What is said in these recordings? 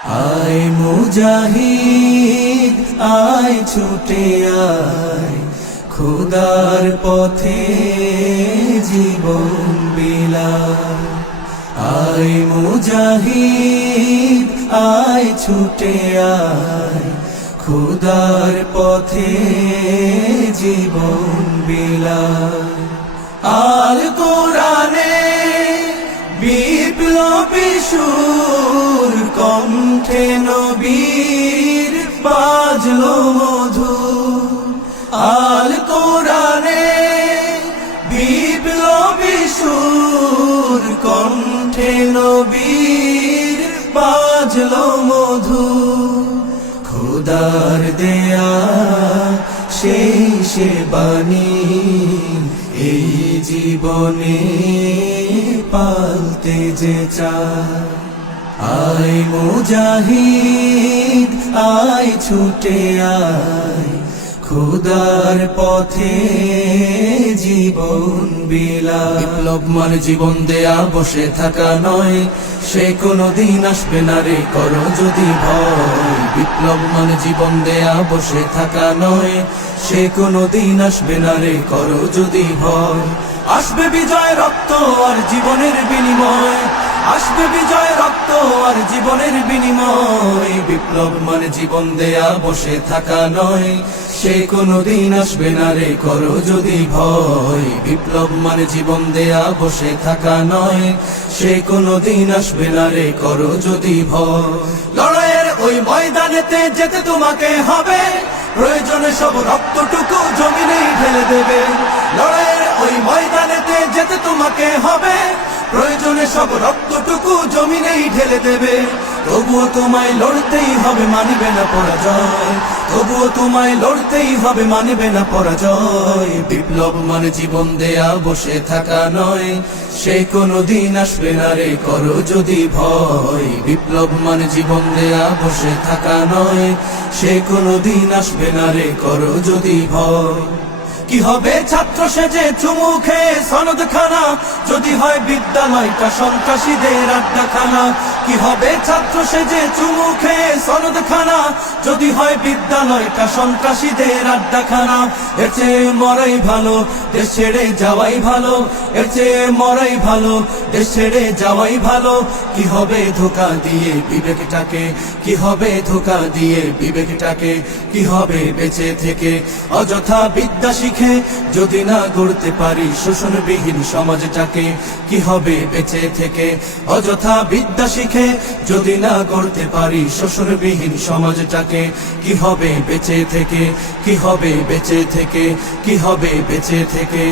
আয় মুজাহিদ আয় ছুটে আয়, খোদার পথে জীবন বিলায়। আয় মুজাহিদ আয় ছুটে আয়, খোদার পথে জীবন বিলায়। আল কোরআনে বিপ্লবী সুর, কণ্ঠে নবীর বাজলো মধুর। আল কোরআনে বিপ্লবী সুর, কণ্ঠে নবীর বাজলো মধুর। খোদার দেয়া সেই সে বাণী, এই জীবনে পালতে যে চায়। আয় মুজাহিদ আয় ছুটে আয়, খোদার পথে জীবন বিলায়। বিপ্লব মানে জীবন দেয়া বসে থাকা নয়, সে কোনদিন আসবে না রে করো যদি ভয়। বিপ্লব মানে জীবন দেয়া বসে থাকা নয়, সে কোনদিন আসবে না রে করো যদি ভয়। আসবে বিজয় রক্ত আর জীবনের বিনিময়, আসবে বিজয় রক্ত আর জীবনের বিনিময়। বিপ্লব মানে জীবন দেয়া বসে থাকা নয়, সে কোনদিন আসবে না রে করো যদি ভয়। বিপ্লব মানে জীবন দেয়া বসে থাকা নয়, সে কোনদিন আসবে না রে করো যদি ভয়। লড়াইয়ের ওই ময়দানেতে যেতে তোমাকে হবে, প্রয়োজনে সব রক্তটুকু জমিনেই ঢেলে দেবে। লড়াইয়ের ওই ময়দানেতে যেতে তোমাকে হবে, প্রয়োজনে সব রক্তটুকু জমিনেই ঢেলে দেবে। তবুও তোমায় লড়তেই হবে, মানিবে না পরাজয়। তবুও তোমায় লড়তেই হবে, মানিবে না পরাজয়। বিপ্লব মানে জীবন দেয়া বসে থাকা নয়, সে কোনদিন আসবে না রে করো যদি ভয়। বিপ্লব মানে জীবন দেয়া বসে থাকা নয়, সে কোনদিন আসবে না রে করো যদি ভয়। কি হবে ছাত্র সেজে চুমু খেয়ে সনদ খানা, যদি হয় বিদ্যালয়টা সন্ত্রাসীদের আড্ডাখানা। কি হবে ছাত্র সেজে চুমু খেয়ে সনদ খানা, যদি হয় বিদ্যালয়টা সন্ত্রাসীদের আড্ডাখানা। এর চেয়ে মরাই ভালো, দেশ ছেড়ে যাওয়াই ভালো। এর চেয়ে মরাই ভালো, দেশ ছেড়ে যাওয়াই ভালো। কি হবে ধোঁকা দিয়ে বিবেকটাকে, কি হবে ধোঁকা দিয়ে বিবেকটাকে। কি হবে বেঁচে থেকে অযথা বিদ্যা শিখে, যদি না গড়তে পারি শোষণবিহীন সমাজটাকে। কি হবে বেঁচে থেকে অযথা বিদ্যা শিখে, যদি না গড়তে পারি শোষণবিহীন সমাজটাকে। কি হবে বেঁচে থেকে, কি হবে বেঁচে থেকে, কি হবে বেঁচে থেকে।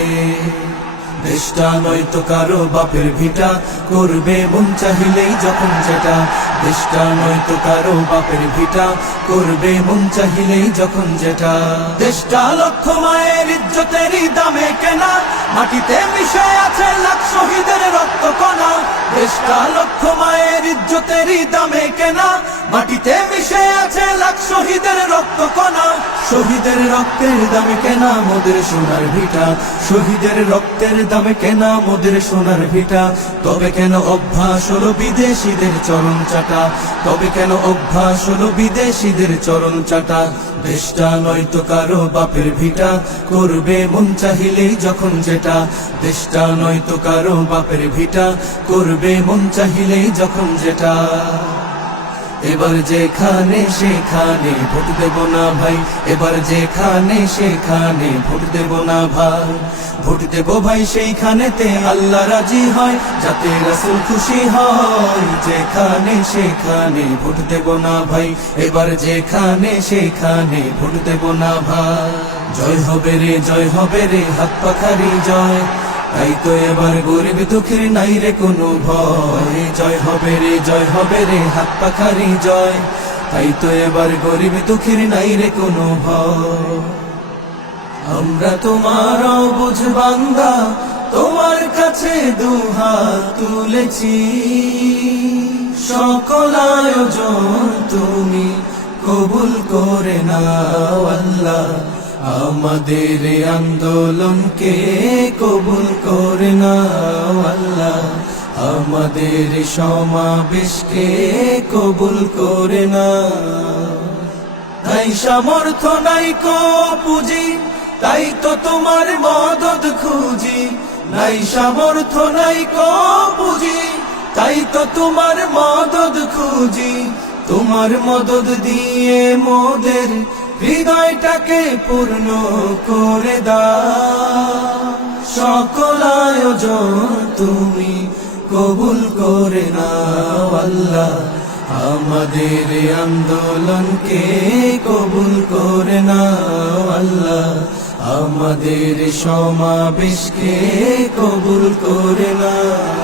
দেশটা নয়তো কারো বাপের ভিটা, করবে মন চাহিলেই যখন যেটা। দেশটা নয়তো কারো বাপের ভিটা, করবে মন চাহিলেই যখন যেটা। দেশটা লক্ষ মায়ের ইজ্জতেরই দামে কেনা, মাটিতে মিশে আছে লাখ শহীদের রক্ত কণা। দেশটা লক্ষ মায়ের ইজ্জতেরই দামে কেনা, মাটিতে মিশে আছে লাখ শহীদের রক্ত কণা। শহীদের রক্তের দামে কেনা মোদের সোনার ভিটা, শহীদের রক্তের দামে কেনা মোদের সোনার ভিটা। তবে কেন অভ্যাস হলো বিদেশিদের চরণ চাটা, তবে কেন অভ্যাস হলো বিদেশিদের চরণ চাটা। দেশটা নয়তো কারো বাপের ভিটা, করবে মন চাহিলেই যখন যেটা। দেশটা নয়তো কারো বাপের ভিটা, করবে মন চাহিলেই যখন যেটা। এবার যেখানে সেখানে ভোট দেব না ভাই, এবার যেখানে সেখানে ভোট দেব না ভাই। ভোট দেব ভাই সেইখানেতে আল্লাহ রাজি হয়, যাতে রাসূল খুশি হয়। যেখানে সেখানে ভোট দেব না ভাই, এবার যেখানে সেখানে ভোট দেব না ভাই। জয় হবে রে, জয় হবে রে, হাত পাখারি জয়। তাই তো এবার গরিব দুঃখীর নাই রে কোনো ভয়। জয় হবে রে, জয় হবে রে, হাত পাখারি জয়। তাই তো এবার গরিব দুঃখীর নাই রে কোনো ভয়। আমরা তোমার অবুঝ বান্দা, তোমার কাছে দুহাত তুলেছি। সকল আয়োজন তুমি কবুল করে নাও আল্লাহ, আমাদের আন্দোলনকে কবুল করে নাও আল্লাহ, আমাদের সমাবেশকে কবুল করে না। নাই সামর্থ্য নাই কো পুঁজি, তাই তো তোমার মদদ খুঁজি। নাই সামর্থ্য নাই কো পুঁজি, তাই তো তোমার মদদ খুঁজি। তোমার মদদ দিয়ে মোদের হৃদয়টাকে পূর্ণ করে দাও। সকল আয়োজন তুমি কবুল করে নাও আল্লাহ, আমাদের আন্দোলনকে কবুল করে নাও আল্লাহ, আমাদের সমাবেশকে কবুল করে নাও।